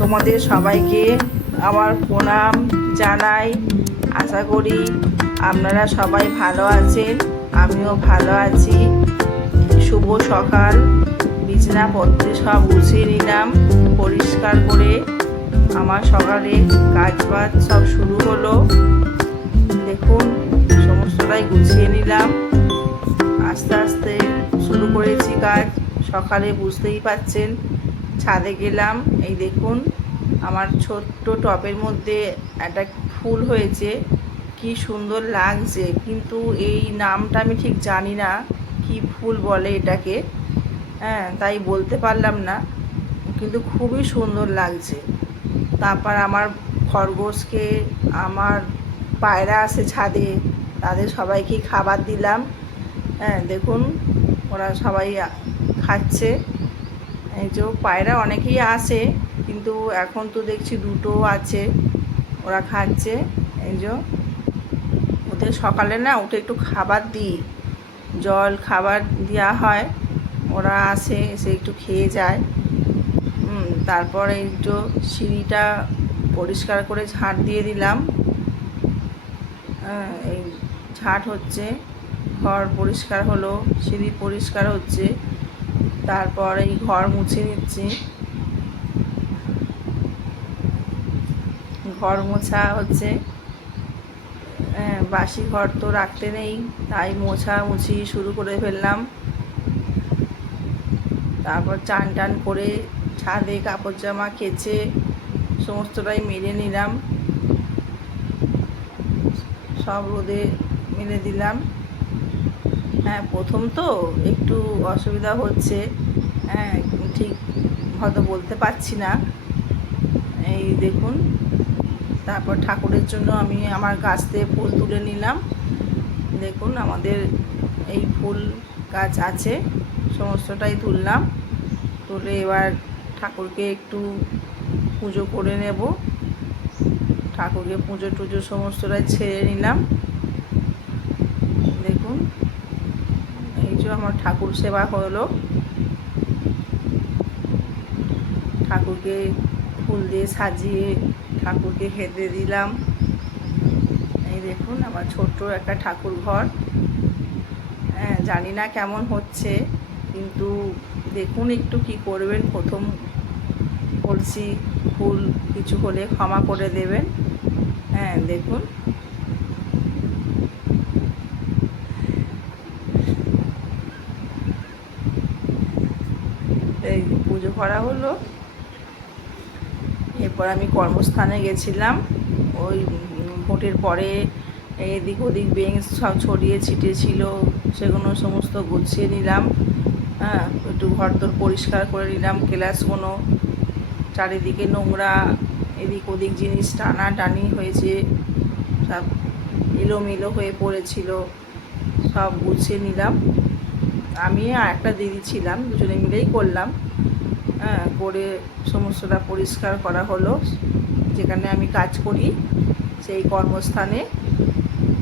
তোমাদের সবাইকে আমার প্রণাম জানাই। আশা করি আপনারা সবাই ভালো আছেন, আমিও ভালো আছি। শুভ সকাল। বিছানাপত্রে সব গুছিয়ে নিলাম পরিষ্কার করে। আমার সকালে কাজবাজ সব শুরু হলো। দেখুন, সমস্তটাই গুছিয়ে নিলাম। আস্তে আস্তে শুরু করেছি কাজ। সকালে বুঝতেই পাচ্ছেন, ছাদে গেলাম। এই দেখুন, আমার ছোট্ট টবের মধ্যে একটা ফুল হয়েছে, কি সুন্দর লাগছে। কিন্তু এই নামটা আমি ঠিক জানি না, কি ফুল বলে এটাকে। হ্যাঁ, তাই বলতে পারলাম না, কিন্তু খুবই সুন্দর লাগছে। তারপর আমার খরগোশকে, আমার পায়রা আছে ছাদে, তাদের সবাইকে খাবার দিলাম। হ্যাঁ, দেখুন ওরা সবাই খাচ্ছে। এই যে পায়রা অনেকেই আসে, কিন্তু এখন তো দেখছি দুটো আছে, ওরা খাচ্ছে। এই যে ওদের সকালে না উঠে একটু খাবার দিই, জল খাবার দেওয়া হয়। ওরা আসে, এসে একটু খেয়ে যায়। তারপর এই যে সিঁড়িটা পরিষ্কার করে ঝাঁট দিয়ে দিলাম। এই ঝাঁট হচ্ছে, ঘর পরিষ্কার হলো, সিঁড়ি পরিষ্কার হচ্ছে। তারপর এই ঘর মুছে নিচ্ছি। ঘর মোছা হচ্ছে। বাসি ঘর তো রাখতে নেই, তাই মোছামুছি শুরু করে ফেললাম। তারপর চান টান করে ছাদে কাপড় জামা কেচে সমস্তটাই মেলে নিলাম, সব রোদে মেলে দিলাম। হ্যাঁ, প্রথম তো একটু অসুবিধা হচ্ছে। হ্যাঁ, ঠিক হয়তো বলতে পারছি না। এই দেখুন, তারপর ঠাকুরের জন্য আমি আমার গাছ থেকে ফুল তুলে নিলাম। দেখুন, আমাদের এই ফুল গাছ আছে, সমস্তটাই তুললাম। তুলে এবার ঠাকুরকে একটু পুজো করে নেব। ঠাকুরকে পুজো টুজো সমস্তটাই ছেড়ে নিলাম। দেখুন, এই যে আমার ঠাকুর সেবা হলো। ঠাকুরকে ফুল দিয়ে সাজিয়ে ঠাকুরকে খেতে দিলাম। এই দেখুন, আমার ছোট্ট একটা ঠাকুর ঘর। হ্যাঁ, জানি না কেমন হচ্ছে, কিন্তু দেখুন একটু কি করবেন। প্রথম বলছি, ভুল কিছু হলে ক্ষমা করে দেবেন। হ্যাঁ, দেখুন, এই পুজো করা হলো। এরপর আমি কর্মস্থানে গেছিলাম। ওই ভোটের পরে এদিক ওদিক বেঞ্চ সব ছড়িয়ে ছিটিয়ে ছিল, সেগুলো সমস্ত গুছিয়ে নিলাম। হ্যাঁ, একটু ঘর তোর পরিষ্কার করে নিলাম। ক্লাসগুলো চারিদিকে নোংরা, এদিক ওদিক জিনিস টানাটানি হয়েছে, সব এলোমেলো হয়ে পড়েছিল, সব গুছিয়ে নিলাম। আমি আর একটা দিদি ছিলাম, দুজনে মিলেই করলাম। হ্যাঁ, করে সমস্তটা পরিষ্কার করা হলো। যেখানে আমি কাজ করি সেই কর্মস্থানে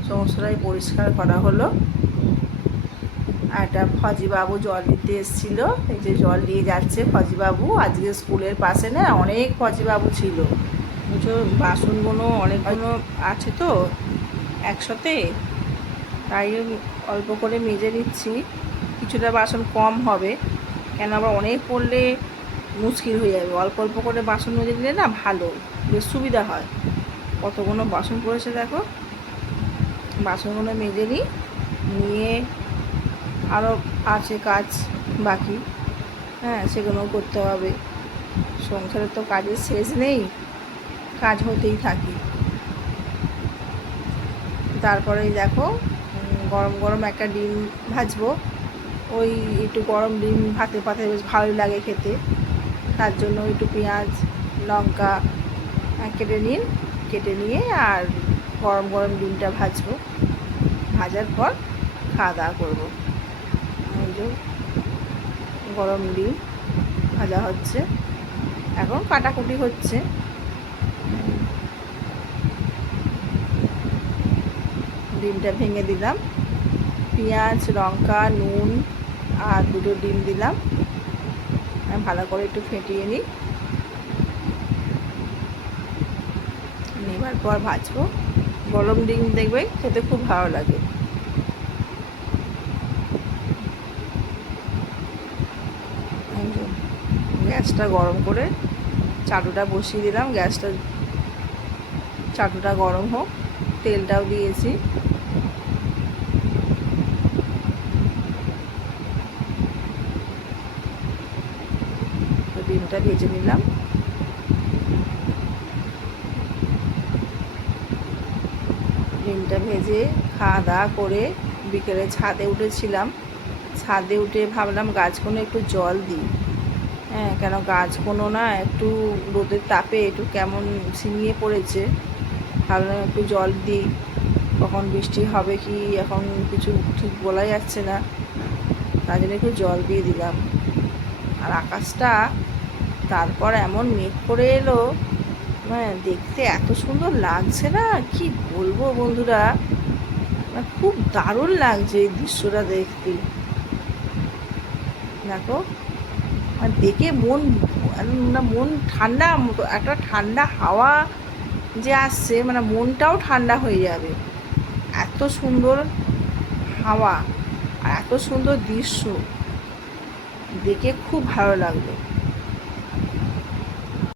সমস্তটাই পরিষ্কার করা হলো। আর একটা ফজিবাবু জল দিতে এসেছিলো, এই যে জল দিয়ে যাচ্ছে ফজিবাবু। আজকে স্কুলের পাশে না অনেক ফজিবাবু ছিল। বুঝো, বাসনগুলো অনেকগুলো আছে তো একসাথে, তাই অল্প করে মেজে নিচ্ছি। কিছুটা বাসন কম হবে, কেন আবার অনেক পড়লে মুশকিল হয়ে যাবে। অল্প অল্প করে বাসন মেজে দিলে না ভালো, বেশ সুবিধা হয়। কতগুলো বাসন পড়েছে দেখো। বাসনগুলো মেজে নিয়ে আরও আছে কাজ বাকি। হ্যাঁ, সেগুলোও করতে হবে। সংসারে তো কাজের শেষ নেই, কাজ হতেই থাকে। তারপরে দেখো, গরম গরম একটা ডিম ভাজবো। ওই একটু গরম ডিম ভাতে পাতে বেশ ভালোই লাগে খেতে। তার জন্য একটু পেঁয়াজ লঙ্কা কেটে নিয়ে আর গরম গরম ডিমটা ভাজবো। ভাজার পর খাওয়া দাওয়া করবো। এই যে গরম ডিম ভাজা হচ্ছে, এখন কাটাকুটি হচ্ছে। ডিমটা ভেঙে দিলাম, পেঁয়াজ লঙ্কা নুন আর দুটো ডিম দিলাম। ভালো করে একটু ফেটিয়ে নিই। নেবার পর ভাজবো। গরম ডিম দেখবে খেতে খুব ভালো লাগে। গ্যাসটা গরম করে চাটুটা বসিয়ে দিলাম। চাটুটা গরম হোক, তেলটাও দিয়েছি। ডিমটা ভেজে নিলাম। ডিমটা ভেজে খাওয়া দাওয়া করে বিকেলে ছাদে উঠেছিলাম। ছাদে উঠে ভাবলাম গাছগুলো একটু জল দিই। হ্যাঁ, কেন গাছগুলো না একটু রোদের তাপে একটু কেমন ছিনিয়ে পড়েছে। ভাবলাম একটু জল দিই। কখন বৃষ্টি হবে কি এখন কিছু ঠিক বলা যাচ্ছে না, তার জন্য একটু জল দিয়ে দিলাম। আর আকাশটা তারপর এমন মেঘ করে এলো, মানে দেখতে এত সুন্দর লাগছে না, কি বলবো বন্ধুরা, খুব দারুণ লাগছে এই দৃশ্যটা দেখতে। দেখো, আর দেখে মন ঠান্ডা, একটা ঠান্ডা হাওয়া যে আসছে, মানে মনটাও ঠান্ডা হয়ে যাবে। এত সুন্দর হাওয়া আর এত সুন্দর দৃশ্য দেখে খুব ভালো লাগলো।